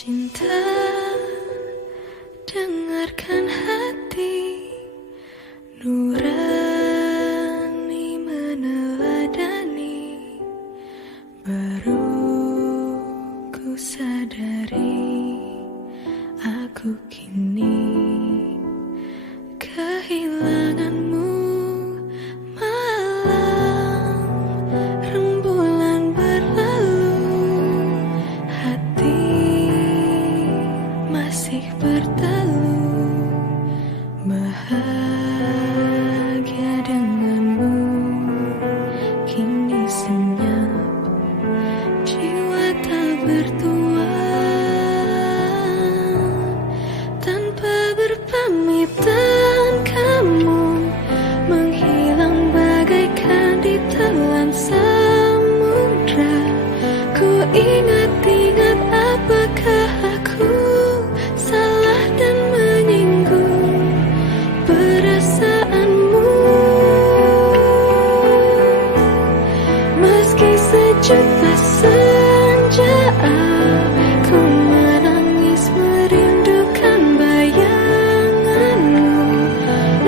Cinta, dengarkan hati nurani meneladani. Baru ku sadari aku kini kehilanganmu. Malam rembulan berlalu, hati masih bertalu. Bahagia denganmu kini senyap, jiwa tak bertuan. Tanpa berpamitan kamu menghilang bagaikan ditelan samudra. Ku ingat-ingat apakah aku salah dan menyinggung perasaanmu. Meski sejuta senja aku menangis merindukan bayanganmu,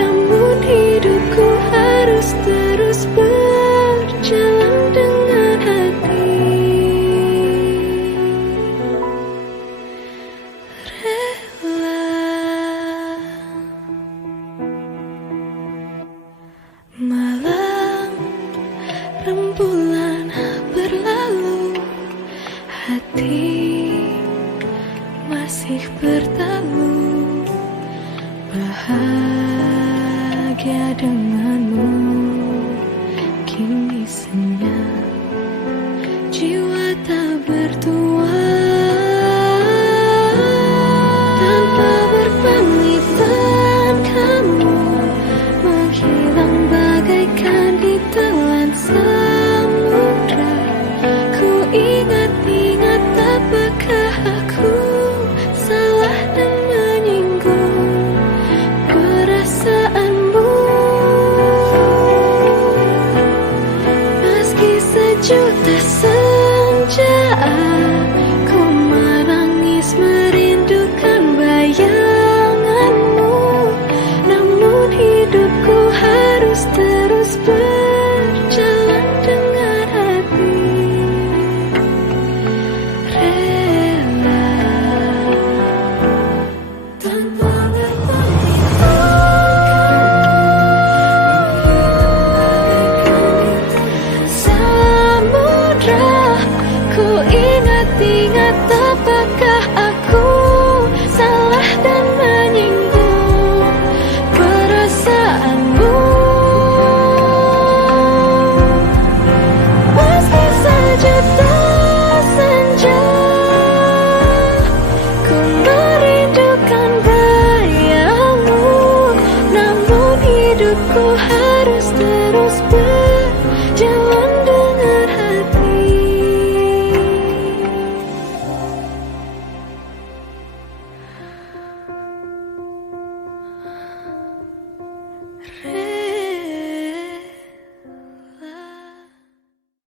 namun hidupku harus terus berjalan dengan hati rela. Malam rembulan berlalu, hati masih bertalu. Bahagia denganmu kini senyap, jiwa tak bertuan. Tanpa berpamitan kamu menghilang bagaikan ditelan samudra. Ku ingat-ingat apakah aku salah dan menyinggung perasaanmu. Meski sejuta senja aku menangis merindukan bayanganmu, namun hidupku harus terus berjalan dengan hati rela. Tanpa berpamitan samudra, ku